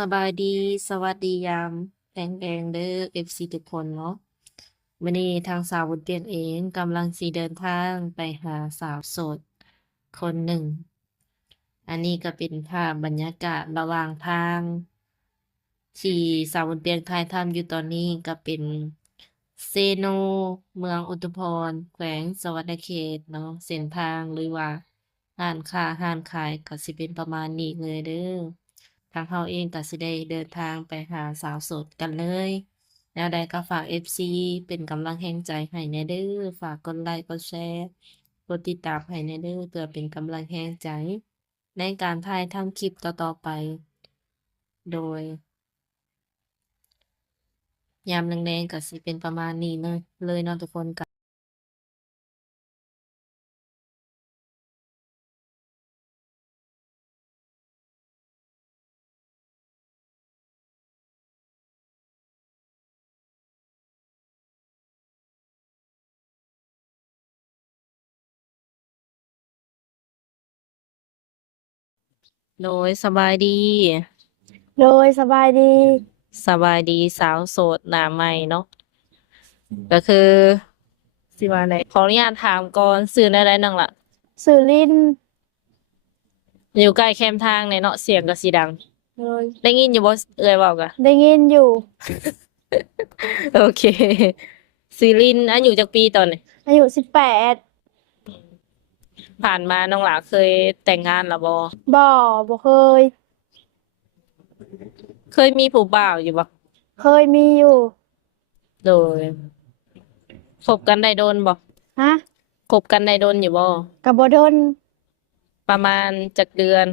สบายดีสวัสดียามแดงเด้อ FC ทุกคนเนาะมื้อนี้ทางสาวบุญเตียงเองกำลังสิเดินทางไปหาสาวโสดคนหนึ่งอันนี้ก็เป็นภาพบรรยากาศระหว่างทางที่สาวบุญเตียงถ่ายทำอยู่ตอนนี้ก็เป็นเซโนเมืองอุทุมพรแขวงสะหวรรณเขตเนาะเส้นทางหรือว่าร้านค้าร้านขายก็สิเป็นประมาณนี้เลยเด้อ ทางเราเองก็สิได้เดินทางไปหาสาวโสดกันเลยแนวใดก็ฝาก FC เป็นกำลังแห่งใจให้แน่เด้อฝากกดไลค์กดแชร์กดติดตามให้แน่เด้อเพื่อเป็นกำลังแห่งใจในการถ่ายทำคลิปต่อๆไป โดยยามแลงๆก็สิเป็นประมาณนี้เลยเนาะทุกคนก็โดยสบายดีโดยสบายดีสบายดีสาวโสดหน้าใหม่เนาะก็คือสิว่าไหนขออนุญาตถามก่อนซื้อได้นั่งล่ะ สื่อลินอยู่ใกล้แคมทางในเนาะเสียงก็สิดังโดยได้ยินอยู่บ่เอ่ยเว้ากะ ได้ยินอยู่ โอเคซีรินอายุจักปีตอนนี้อายุ18ผ่านมาน้องหลาเคยแต่งงานแล้วบ่บ่บ่เคยเคยมีผู้บ่าวอยู่บ่เคยมีอยู่โดยคบกันได้โดนบ่ฮะคบกันได้โดนอยู่บ่กับบ่ดนประมาณจักเดือน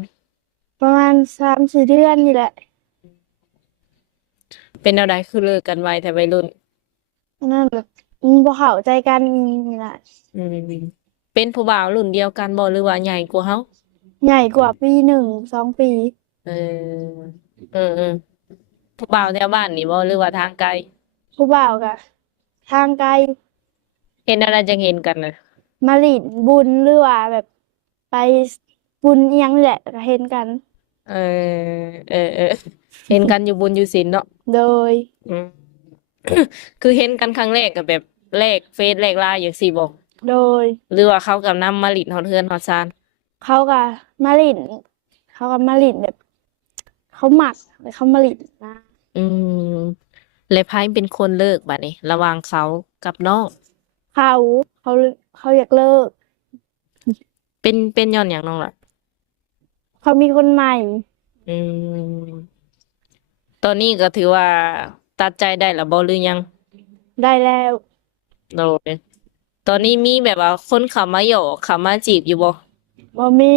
ประมาณ3-4เดือนนี่แหละเป็นแนวใดคือเลิกกันไวแต่วัยรุ่นนั่นแบบบ่เข้าใจกันนี่แหละอืมเป็นผู้บ่าวรุ่นเดียวกันบ่หรือว่าใหญ่กว่าเฮาใหญ่กว่าปี1 2ปีเออเออผู้บ่าวแถวบ้านนี่บ่หรือว่าทางไกลผู้บ่าวก็ทางไกลเห็นอะไรจังเห็นกันน่ะ มาหลินบุญหรือว่าแบบไปบุญอิหยังนี่แหละก็เห็นกันเออเห็นกันอยู่บุญอยู่ศีลเนาะโดยอืม คือเห็นกันครั้งแรกกับแบบแลกเฟซแลกไลน์อย่างสี่บอกโดยหรือว่าเขากับนำมาหลินฮอดเฮือนฮอดซานเขาก็มาหลินเขาก็มาหลินแบบเขาหมักเลยเขามาหลินนะอืมแล้วไพ่เป็นคนเลิกบัดนี้ระหว่างเขากับน้องเขาเขาเขาอยากเลิกเป็นย้อนอย่างน้องล่ะเขามีคนใหม่อืมตอนนี้ก็ถือว่าตัดใจได้แล้วบ่หรือยังได้แล้วโดยตอนนี้มีแบบว่าคนเข้ามาหยอกเข้ามาจีบอยู่บ่บ่มี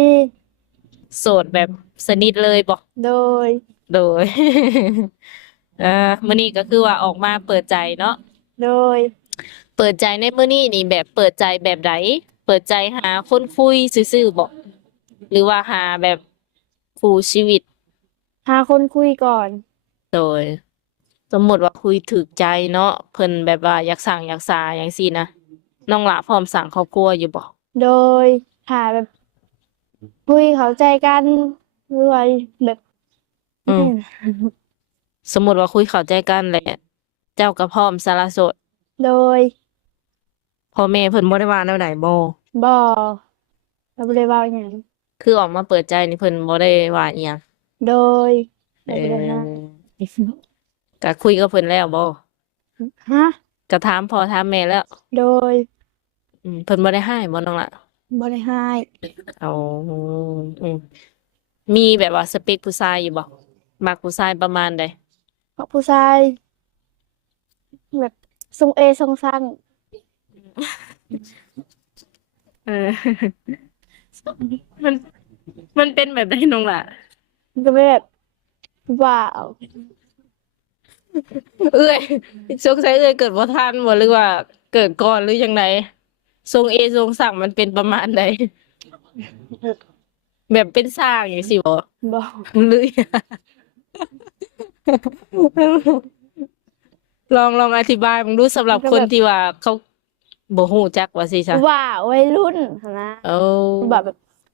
โสดแบบสนิทเลยบ่ โดยโดยมื้อนี้ก็คือว่าออกมาเปิดใจเนาะโดยเปิดใจในมื้อนี้นี่แบบเปิดใจแบบใดเปิดใจหาคนคุยซื่อๆบ่หรือว่าหาแบบคู่ชีวิตหาคนคุยก่อน โดยสมมุติว่าคุยถูกใจเนาะเพิ่นแบบว่าอยากสร้างอยากสาหยังซี้นะน้องหลาพร้อมสร้างครอบครัวอยู่บ่โดยหาแบบคุยเข้าใจกันหรือว่าแบบ อืมสมมุติว่าคุยเข้าใจกันแหละเจ้าก็พร้อมสละโสดโดยพ่อแม่เพิ่นบ่ได้ว่าแนวใดบ่บ่เราบ่ได้เว้าหยังคือออกมาเปิดใจนี่เพิ่นบ่ได้ว่าอิหยัง โดยเเราบ่ได้ว่าออก็คุยกับเพิ่นแล้วบ่ฮะก็ถามพ่อถามแม่แล้วโดยเพิ่นบ่ได้ให้บ่น้องล่ะบ่ได้ให้ อ๋ออืมมีแบบว่าสเปคผู้ชายอยู่บ่มักผู้ชายประมาณใดเพราะผู้ชายแบบทรงเอทรงซังเออมันมันเป็นแบบใดน้องล่ะมันก็ไม่แบบว้าวเอ้ยสงสัยเอ้ยเกิดบ่ทันบ่หรือว่าเกิดก่อนหรือจังไดทรงเอทรงสั่งมันเป็นประมาณใดแบบเป็นสร้างจังซี่บ่ บ่ หรือลองอธิบายมึงดูสำหรับมันก็แบบ คนที่ว่าเขาบ่ฮู้จักว่าสิซะว้าววัยรุ่นหั้นนะโอ้แบบ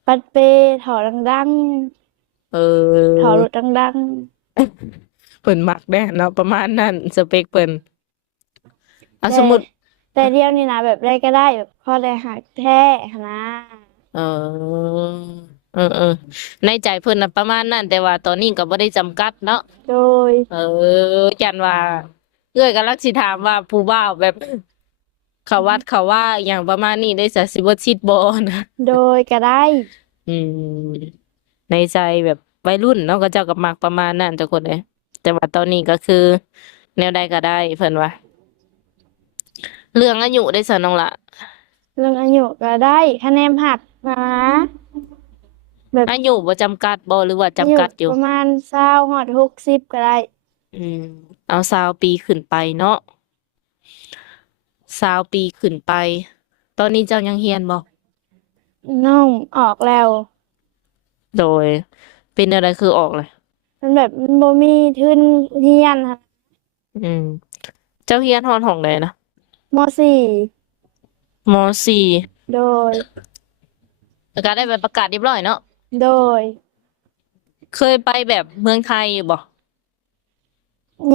ปัดเปถอดังเอๆถออรถดัง เพิ่นมักแน่เนาะประมาณนั้นสเปคเพิ่นเอาสแต่มมุติแต่เดียวนี่นะแบบได้ก็ได้แบบพอได้หักแท้หั้นนะเออเออในใจเพิ่นน่ะประมาณนั้นแต่ว่าตอนนี้ก็บ่ได้จำกัดเนาะโดยเออจันว่าเอ้อยกำลังสิถามว่าผู้บ่าวแบบเขาวัดเขาว่าอหย่างประมาณนี้ได้ซะสิบ่ชิดบ่นะ โดยก็ได้อืมในใจแบบวัยรุ่นเนาะก็เจ้าก็มักประมาณนั้นทุกคนเลยแต่ว่าตอนนี้ก็คือแนวใดก็ได้เพิ่นว่าเรื่องอายุได้ซะน้องละ เรื่องอายุก็ได้คะแนนหักนะแบบอายุบ่จำกัดบ่หรือว่าอายุจำกัดอยู่ประมาณ20ฮอด60ก็ได้อืมเอา20 ปีขึ้นไปเนาะ20 ปีขึ้นไปตอนนี้เจ้ายังเรียนบ่น้องออกแล้วโดยเป็นอะไรคือออกเลยมันแบบมันบ่มีทุนเรียนค่ะอืมเจ้าเรียนฮอดห้องใดนะม .4 มสี่โดยแล้วก็ได้ใบประกาศเรียบร้อยเนาะโดยเคยไปแบบเมืองไทยอยู่บ่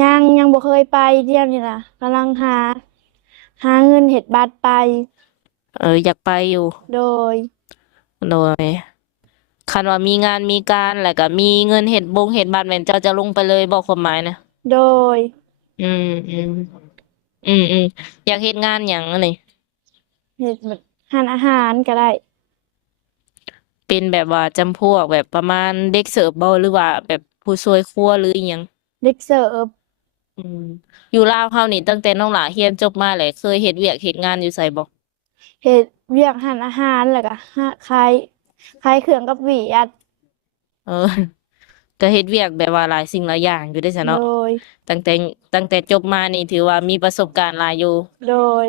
ยังบ่เคยไปเที่ยวนี่ล่ะกำลังหาเงินเฮ็ดบัตรไปอยากไปอยู่โดยโดย คันว่ามีงานมีการแล้วก็มีเงินเฮ็ดบัตรแม่นเจ้าจะลงไปเลยบอกความหมายนะโดยอืมอืมอยากเฮ็ดงานหยังอันนี้เฮ็ดแบบร้านอาหารก็ได้เป็นแบบว่าจำพวกแบบประมาณเด็กเสิร์ฟบ่หรือว่าแบบผู้ช่วยครัวหรืออิหยังเด็กเสิร์ฟอืมอยู่ลาวเฮานี่ตั้งแต่น้องหลาเรียนจบมาเลยเคยเฮ็ดเวียกเฮ็ดงานอยู่ไสบ่เฮ็ดเวียกร้านอาหารแล้วก็ขายเครื่องกับหวีอัดเออก็เฮ็ดเวียกแบบว่าหลายสิ่งหลายอย่างอยู่เด้อจ้ะโดเนาะยตั้งแต่ตั้งแต่จบมานี่ถือว่ามีประสบการณ์หลายอยู่โดย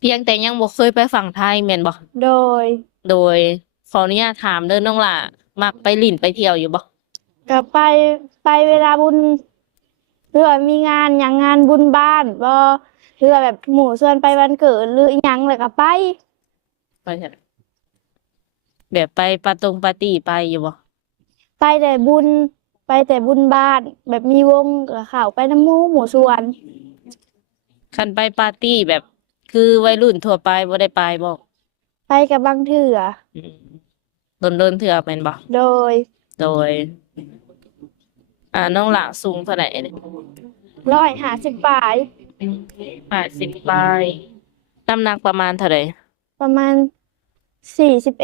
เพียงแต่ยังบ่เคยไปฝั่งไทยแม่นบ่ โดยโดยขออนุญาตถามเด้อน้องหล่ะมักไปหลินไปเที่ยวอยู่บ่ก็ไปเวลาบุญหรือว่ามีงานหยังงานบุญบ้านบ่หรือว่าแบบหมู่ชวนไปวันเกิดหรืออิหยังแล้วก็ไปไปเถอะแบบไปปาร์ตี้ไปอยู่บ่ไปแต่บุญไปแต่บุญบ้านแบบมีวงก็เข้าไปนำหมู่ชวนคันไปปาร์ตี้แบบคือวัยรุ่นทั่วไปบ่ได้ไปบ่ไปกับบางเทื่ออืมโดนเถื่อแม่นบ่โดยโดยน้องหล่ะสูงเท่าไหร่เนี่ย150ปลาย50ปลายน้ำหนักประมาณเท่าไหร่ประมาณ41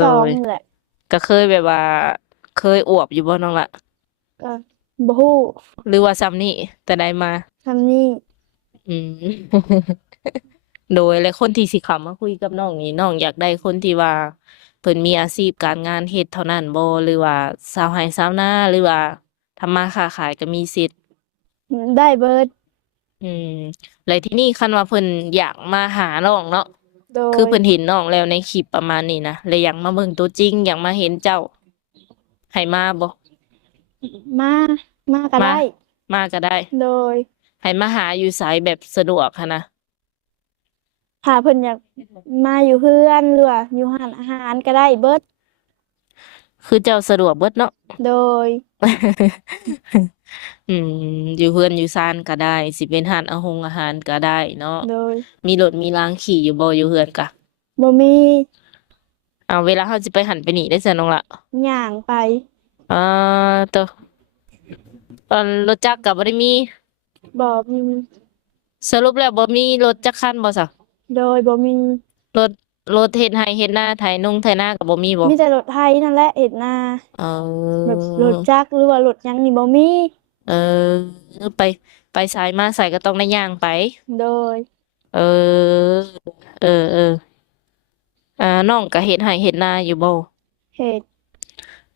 โด42ยนี่แหละก็เคยแบบว่าเคยอวบอยู่บ่น้องหล่ะก็บ่ฮู้หรือว่าซ้ำนี่แต่ใดมาทำนี่อืม โดยและคนที่สิเข้ามาคุยกับน้องนี่น้องอยากได้คนที่ว่าเพิ่นมีอาชีพการงานเฮ็ดเท่านั้นบ่หรือว่าชาวไร่ชาวนาหรือว่าทำมาค้าขายก็มีสิทธิ์ได้เบิดอืมแล้วทีนี้คันว่าเพิ่นอยากมาหาน้องเนาะโดคือยเพิ่นเห็นน้องแล้วในคลิปประมาณนี้นะเลยอยากมาเบิ่งตัวจริงอยากมาเห็นเจ้าให้มาบ่มามาก็มาได้มาก็ได้โดยให้มาหาอยู่ไสแบบสะดวกหั้นนะถ้าเพิ่นอยากมาอยู่เฮือนหรือว่าอยู่ร้านอาหารก็ได้เบิดคือเจ้าสะดวกเบิดเนาะ โดย อืมอยู่เฮือนอยู่ซ่านก็ได้สิเป็นร้านอาหารก็ได้เนาะโดยมีรถมีรางขี่อยู่บ่อยู่เฮือนกะบ่มีเวลาเราสิไปหันไปนี่ได้ซะน้องละย่างไปอ่าตัวรถจักรก็บ่ได้มีบ่มีสรุปแล้วบ่มีรถจักคันบ่ซะโดยบ่มีรถเฮ็ดไร่เฮ็ดนาไถไถนาก็บ่มีบ่มีแต่รถไถนั่นแหละเฮ็ดนาเอแบบอรถจักรหรือว่ารถหยังนี่บ่มีเอไปไปสายมาสายก็ต้องได้ย่างไปโดยเออเออน้องก็เฮ็ดไร่เฮ็ดนาอยู่บ่เฮ็ด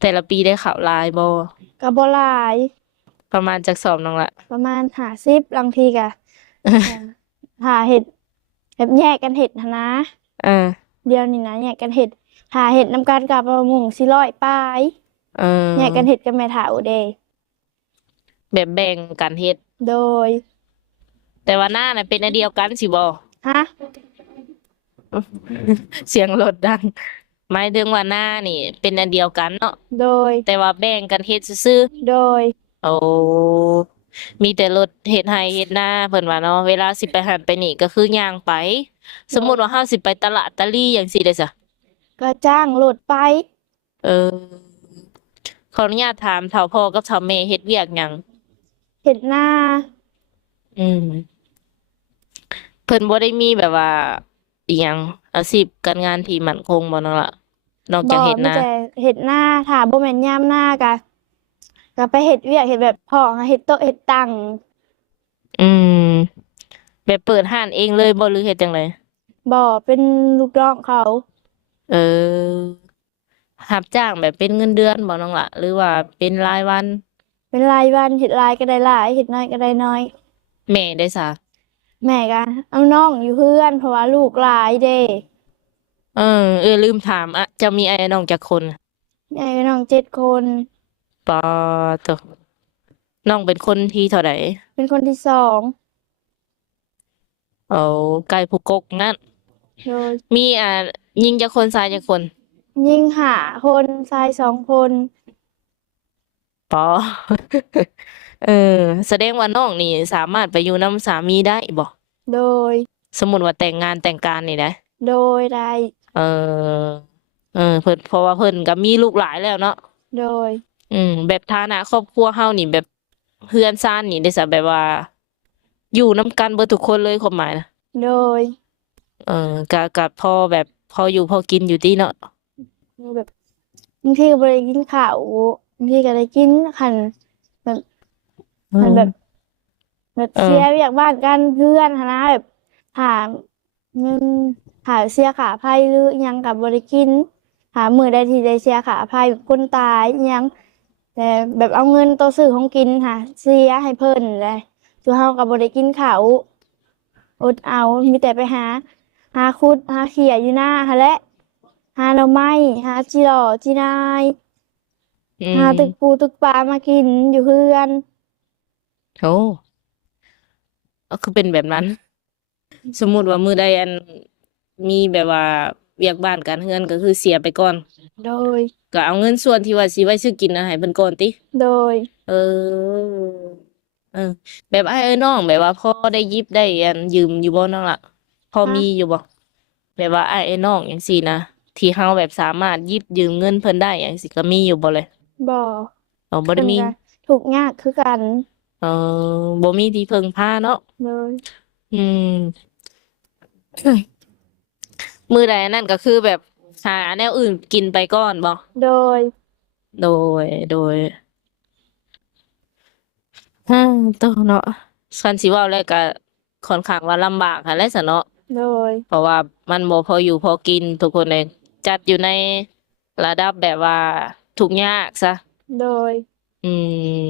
แต่ละปีได้ข้าวหลายบ่ก็บ่หลาย ประมาณจักสอบน้องละ ประมาณ50บางทีก็ หาเฮ็ดแบบแยกกันเฮ็ดหั้นนะเออเดี๋ยวนี้นะแยกกันเฮ็ดถ้าเฮ็ดนำกันก็ประมาณ400ปลายเอแยกกันเฮ็อดกับแม่เฒ่าเด้แบบแบ่งกันเฮ็ดโดยแต่ว่าหน้าน่ะเป็นอันเดียวกันสิบ่ ฮะ เสียงรถดัง หมายถึงว่าหน้านี่เป็นอันเดียวกันเนาะโดยแต่ว่าแบ่งกันเฮ็ดซื่อโดยๆโอ้มีแต่รถเฮ็ดไร่เฮ็ดนาเพิ่นว่าเนาะเวลาสิไปหันไปนี่ก็คือย่างไปสโดยมมุติว่าเราสิไปตลาดตะลี่จังซี่เด้อจ้ะก็จ้างรถไปเออขออนุญาตถามเฒ่าพ่อกับเฒ่าแม่เฮ็ดเวียกหยังเฮ็ดนาอืมเพิ่นบ่ได้มีแบบว่าอิหยังอาชีพการงานที่มั่นคงบ่นั่นล่ะนอกบ่จากเฮ็ดนามีแต่เฮ็ดนาถ้าบ่แม่นยามนาก็ไปเฮ็ดเวียกเฮ็ดแบบพ่อเฮ็ดโต๊ะเฮ็ดตั้งอืมแบบเปิดร้านเองเลยบ่หรือเฮ็ดจังไดบ่เป็นลูกน้องเขาเออรับจ้างแบบเป็นเงินเดือนบ่น้องล่ะหรือว่าเป็นรายวันเป็นรายวันเฮ็ดหลายก็ได้หลายเฮ็ดน้อยก็ได้น้อยแม่ได้ซะแม่ก็เอาน้องอยู่เฮือนเพราะว่าลูกหลายเด้ลืมถามอะเจ้ามีไอ้น้องจักคนแม่ก็น้อง7 คนปอตัวน้องเป็นคนที่เท่าใดเป็นคนที่2เอาไก่ผู้กกนั่นโดยมียิงจักคนชายจักคนยิง5 คนชาย2 คนปอเออแสดงว่าน้องนี่สามารถไปอยู่นำสามีได้บ่โดยสมมุติว่าแต่งงานแต่งการนี่ได้โดยได้เออเพิ่นเพราะว่าเพิ่นก็มีลูกหลายแล้วเนาะโดยแบบฐานะครอบครัวเฮานี่แบบเฮือนซ่านนี่ได้ซะแบบว่าอยู่นำกันเบิดทุกคนเลยความหมายนะโดยก็พอแบบพออยู่พอกินอยู่ติเนาะแบบบางทีก็บ่ได้กินข้าวบางทีก็ได้กินแบบเอคันแบบอเออเสียเวียกบ้านกันเพื่อนหั้นนะแบบหาเงินหาเสียค่าไฟหรืออิหยังก็บ่ได้กินหามื้อใดที่ได้เสียค่าไฟแบบคนตายอิหยังแต่แบบเอาเงินต่อซื้อของกินหาเสียให้เพิ่นแหละคือเฮาก็บ่ได้กินข้าวอดเอามีแต่ไปหาขุดหาเขียอยู่หน้าหั้นแหละหาหน่อไม้หาจิหล่อจินายอืหาตึกปูมตึกปลามากินอยู่เฮือนโอ้ก็คือเป็นแบบนั้นสมมุติว่ามื้อใดมีแบบว่าเวียกบ้านการเรือนก็คือเสียไปก่อนโดยก็เอาเงินส่วนที่ว่าสิไว้ซื้อกินน่ะให้เพิ่นก่อนติโดยเออเออแบบอ้ายเอ้ยน้องแบบว่าพอได้หยิบได้ยืมอยู่บ่น้องล่ะพอฮะมีอยู่บ่แบบว่าอ้ายเอ้ยน้องจังซี่นะที่เราแบบสามารถหยิบยืมเงินเพิ่นได้จังซี้ก็มีอยู่บ่เลยบ่อ๋อบ่ได้มีเพิ่นก็ทุกข์ยากคือกันเออบ่มีที่พึ่งพาเนาะโดยอืมมื้อใดนั่นก็คือแบบหาแนวอื่นกินไปก่อนบ่โดยโดยฮาตัวเนาะคันสิเว้าแล้วก็ค่อนข้างว่าลำบากหั้นแหละซะเนาะโดยเพราะว่ามันบ่พออยู่พอกินทุกคนเลยจัดอยู่ในระดับแบบว่าทุกข์ยากซะโดยอืม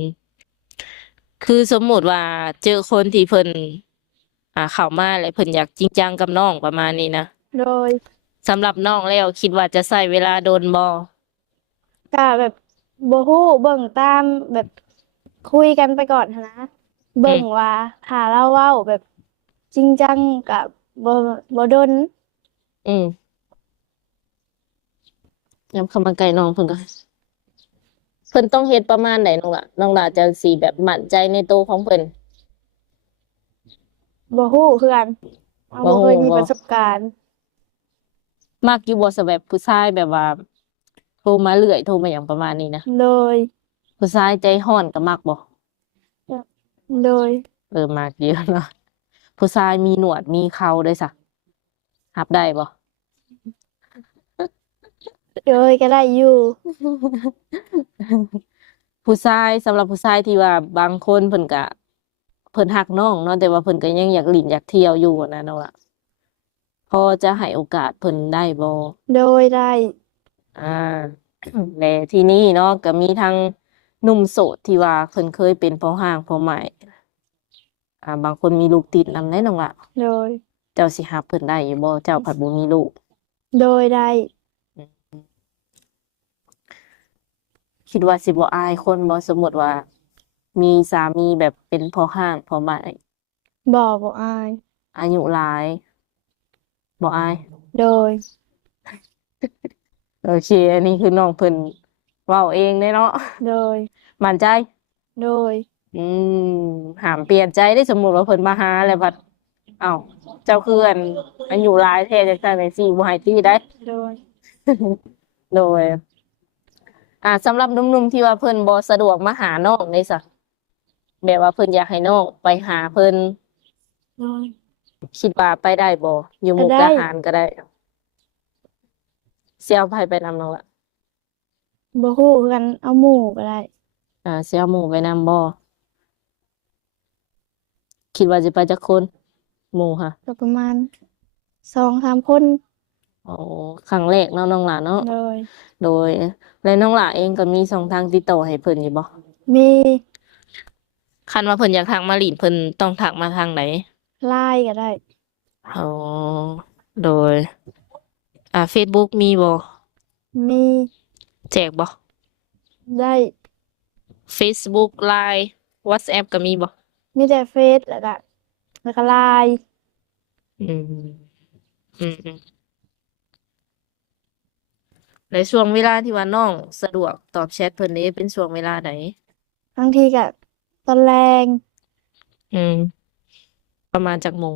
คือสมมุติว่าเจอคนที่เพิ่นเข้ามาแล้วเพิ่นอยากจริงจังกับน้องประมาณนี้นะโดยสำหรับน้องแล้วคิดว่าจะใช้เวลาโดนบ่ก็แบบบ่ฮู้เบิ่งตามแบบคุยกันไปก่อนหั้นนะอืเบิ่งมว่าถ้าเราเว้าแบบจริงจังก็บ่บ่ดนอืมยามเข้ามาใกล้น้องเพิ่นต้องเฮ็ดประมาณใดน้องล่ะจะสิแบบมั่นใจในตัวของเพิ่นบ่ฮู้คือกันเราบ่ฮู้บ่เคยมีบ่ประสบการณ์มักอยู่บ่ซะแบบผู้ชายแบบว่าโทรมาเรื่อยโทรมาหยังประมาณนี้นะโดยผู้ชายใจร้อนก็มักบ่โดยมักอยู่เนาะผู้ชายมีหนวดมีเคราด้วยซะรับได้บ่ ก็ได้อยู่ผู้ชายสำหรับผู้ชายที่ว่าบางคนเพิ่นก็เพิ่นฮักน้องเนาะแต่ว่าเพิ่นก็ยังอยากลิ้นอยากเที่ยวอยู่อะนะน้องล่ะพอจะให้โอกาสเพิ่นได้บ่โดยได้อ่าและที่นี่เนาะก็มีทั้งหนุ่มโสดที่ว่าเพิ่นเคยเป็นพ่อห้างพ่อหมายบางคนมีลูกติดนำเด้น้องล่ะโดยเจ้าสิรับเพิ่นได้อยู่บ่เจ้าผัดบ่มีลูกโดยได้อืมคิดว่าสิบ่อายคนบ่สมมุติว่ามีสามีแบบเป็นพ่อห้างพ่อหมายบ่อายอายุหลายบ่อาย โดย โอเคอันนี้คือน้องเพิ่นเว้าเองเด้เนาะ โดย มั่นใจ โดย อืมห้ามเปลี่ยนใจได้สมมุติว่าเพิ่นมาหาแล้วบัดอ้าวเจ้าคืออันอยู่หลายแท้จังซั่นจังซี่บ่ให้ตีได้ โดย โดยสำหรับหนุ่มๆที่ว่าเพิ่นบ่สะดวกมาหาน้องนี่ซะแบบว่าเพิ่นอยากให้น้องไปหาเพิ่น โดย คิดว่าไปได้บ่อยู่มุก ก็ ดา ได้ หารก็ได้สิเอาไผไปนำน้องล่ะ บ่ฮู้คือกันเอาหมู่ก็ได้ สิเอาหมู่ไปนำบ่คิดว่าสิไปจักคนหมู่ค่ะ ก็ประมาณ2-3 คน อ๋อครั้งแรกเนาะน้องหลาเนาะ โดย โดยแล้วน้องหลาเองก็มีช่องทางติดต่อให้เพิ่นอยู่บ่ มี คันว่าเพิ่นอยากทักมาหลินเพิ่นต้องทักมาทางไหน LINE ก็ได้ อ๋อโดยFacebook มีบ่ มี แจกบ่ ได้ Facebook LINE WhatsApp ก็มีบ่ มีแต่เฟซแล้วก็ LINE อืมอืมในช่วงเวลาที่ว่าน้องสะดวกตอบแชทเพิ่นนี่เป็นช่วงเวลาใด บางทีก็ตอนแรง อืม ประมาณจักโมง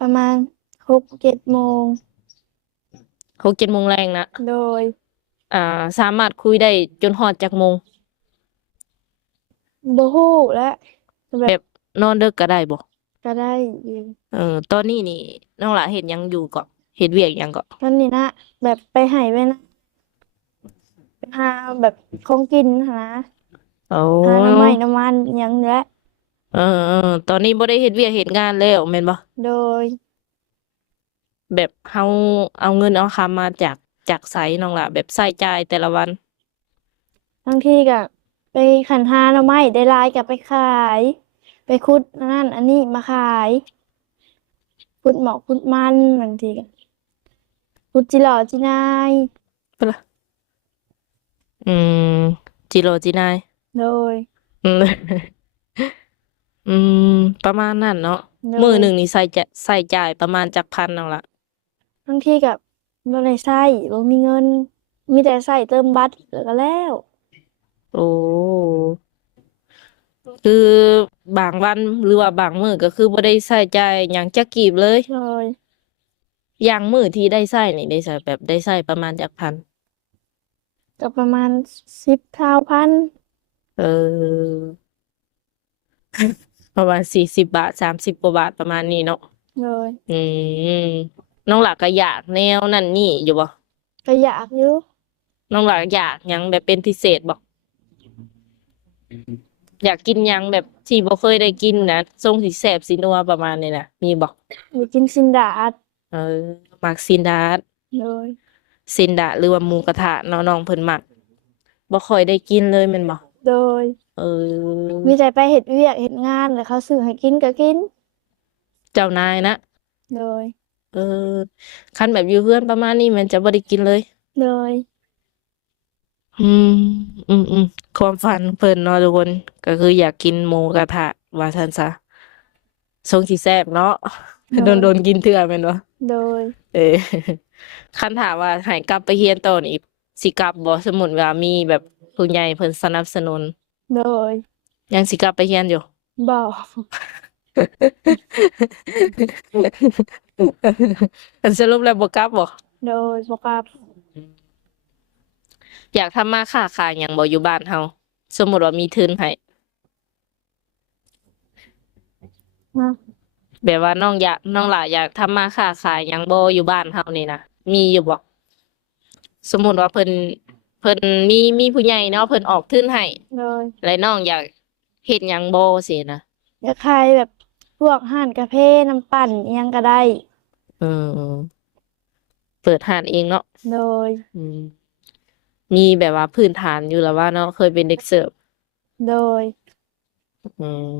ประมาณ6-7 โมง 6-7 โมงแรงนะ โดย สามารถคุยได้จนฮอดจักโมง บ่ฮู้และแบ แบบ บนอนดึกก็ได้บ่ ก็ได้อยู่ ตอนนี้นี่น้องหลาเฮ็ดหยังอยู่ก็เฮ็ดเวียกหยังก็ ตอนนี้นะแบบไปไห้ไปนะไปหาแบบของกินหั้นนะ โอ้ หาหน่อไม้หน่อมันอิหยังนี่แหละ ตอนนี้บ่ได้เฮ็ดเวียกเฮ็ดงานแล้วแม่นบ่ โดย แบบเฮาเอาเงินเอาคำมาจากไสน้องหล่ะแบบใช้จ่ายแต่ละวัน บางทีก็ไปขันหาหน่อไม้ได้หลายก็ไปขาย ไปขุดอันนั่นอันนี้มาขายขุดหมอกขุดมันบางทีก็ขุดจิหล่อจินาย เพิ่นล่ะอืมจิโร่จินาย โดย อืม อืม ประมาณนั้นเนาะ โด มื้อย หนึ่งนี่ใช้จ่ายประมาณจักพันน้องหล่ะ บางทีก็บ่ได้ใช้บ่มีเงิน มีแต่ใช้เติมบัตรแล้วก็แล้ว โอ้ คือบางวันหรือว่าบางมื้อก็คือบ่ได้ใช้จ่ายหยังจักกีบเลย โดย อย่างมื้อที่ได้ใช้นี่ได้ใช้แบบได้ใช้ประมาณจักพัน ก็ประมาณ10,000 เออ ประมาณ40 บาท30กว่าบาทประมาณนี้เนาะ โดย อืม น้องหลักก็อยากแนวนั่นนี่อยู่บ่ ก็อยากอยู่ น้องหลักอยากหยังแบบเป็นพิเศษบ่อยากกินหยังแบบที่บ่เคยได้กินนะทรงสิแซ่บสินัวประมาณนี้น่ะ มีบ่ อยากกินซินดาด เออมักซินดาด โดย ซินดาดหรือว่าหมูกระทะเนาะน้องเพิ่นมักบ่ค่อยได้กินเลยแม่นบ่ โดย เออ มีแต่ไปเฮ็ดเวียกเฮ็ดงานแล้วเขาซื้อให้กินก็กิน เจ้านายนะ โดย เออ คันแบบอยู่เรือนประมาณนี้มันจะบ่ได้กินเลย โดย อืม ความฝันเพิ่นเนาะทุกคนก็คืออยากกินหมูกระทะว่าซั่นซะทรงสิแซ่บเนาะ โดย โดนๆกินเทื่อแม่นบ่ โดย เออ คันถามว่าให้กลับไปเรียนต่อนี่สิกลับบ่สมมุติว่ามีแบบผู้ใหญ่เพิ่นสนับสนุน โดย ยังสิกลับไปเรียนอยู่ บ่ อันสรุปแล้วบ่กลับบ่ โดยบ่กลับ อยากทำมาค้าขายหยังบ่อยู่บ้านเฮาสมมุติว่ามีทุนให้ นะ แบบว่าน้องหล่าอยากทำมาค้าขายหยังบ่อยู่บ้านเฮานี่นะมีอยู่บ่สมมุติว่าเพิ่นมีผู้ใหญ่เนาะเพิ่นออกทุนให้ โดย แล้วน้องอยากเฮ็ดหยังบ่สินะ อยากขายแบบพวกร้านกาแฟน้ำปั่นอิหยังก็ได้ เออเปิดร้านเองเนาะ โดย อืมมีแบบว่าพื้นฐานอยู่แล้วว่าเนาะเคยเป็นเด็กเสิร์ฟ โดย อืม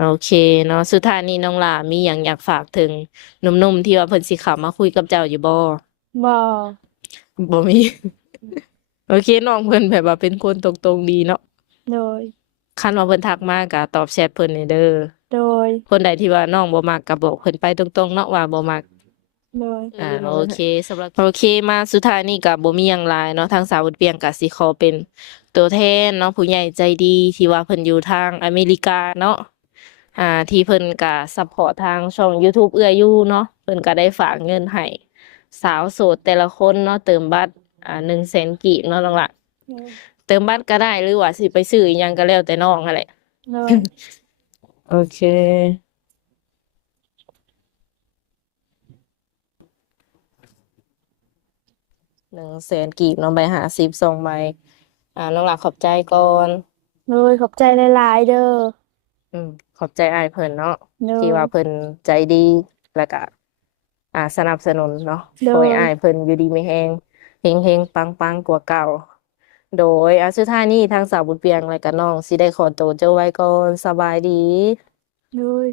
โอเคเนาะสุดท้ายนี้น้องหล่ามีหยังอยากฝากถึงหนุ่มๆที่ว่าเพิ่นสิเข้ามาคุยกับเจ้าอยู่บ่ บ่ บ่มี โอเคน้องเพิ่นแบบว่าเป็นคนตรงๆดีเนาะ โดย คันว่าเพิ่นทักมาก็ตอบแชทเพิ่นให้เด้อ โดย คนใดที่ว่าน้องบ่มักก็บอกเพิ่นไปตรงๆเนาะว่าบ่มัก โดย โอเคโอเคมาสุดท้ายนี่ก็บ่มีหยังหลายเนาะทางสาวบุญเปียงก็สิขอเป็นตัวแทนเนาะผู้ใหญ่ใจดีที่ว่าเพิ่นอยู่ทางอเมริกาเนาะที่เพิ่นก็ซัพพอร์ตทางช่อง YouTube เอื้ออยู่เนาะเพิ่นก็ได้ฝากเงินให้สาวโสดแต่ละคนเนาะเติมบัตร100,000กีบเนาะน้องล่ะเติมบัตรก็ได้หรือว่าสิไปซื้ออิหยังก็แล้วแต่น้องนั่นแหละ โดย โอเค 100,000กีบเน้องใบ502 ใบน้องหลักขอบใจก่อน โดยขอบใจหลายๆเด้อ ขอบใจอ้ายเพิ่นเนาะ โด ที่ ย ว่าเพิ่นใจดีแล้วก็สนับสนุนเนาะ โด ขอให้ ย อ้ายเพิ่นอยู่ดีมีแรงเฮงๆปังๆกว่าเก่า โดยสุดท้ายนี้ทางสาวบุญเปียงและก็น้องสิได้ขอตัวเจ้าไว้ก่อนสบายดี โดย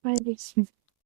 ไปดิ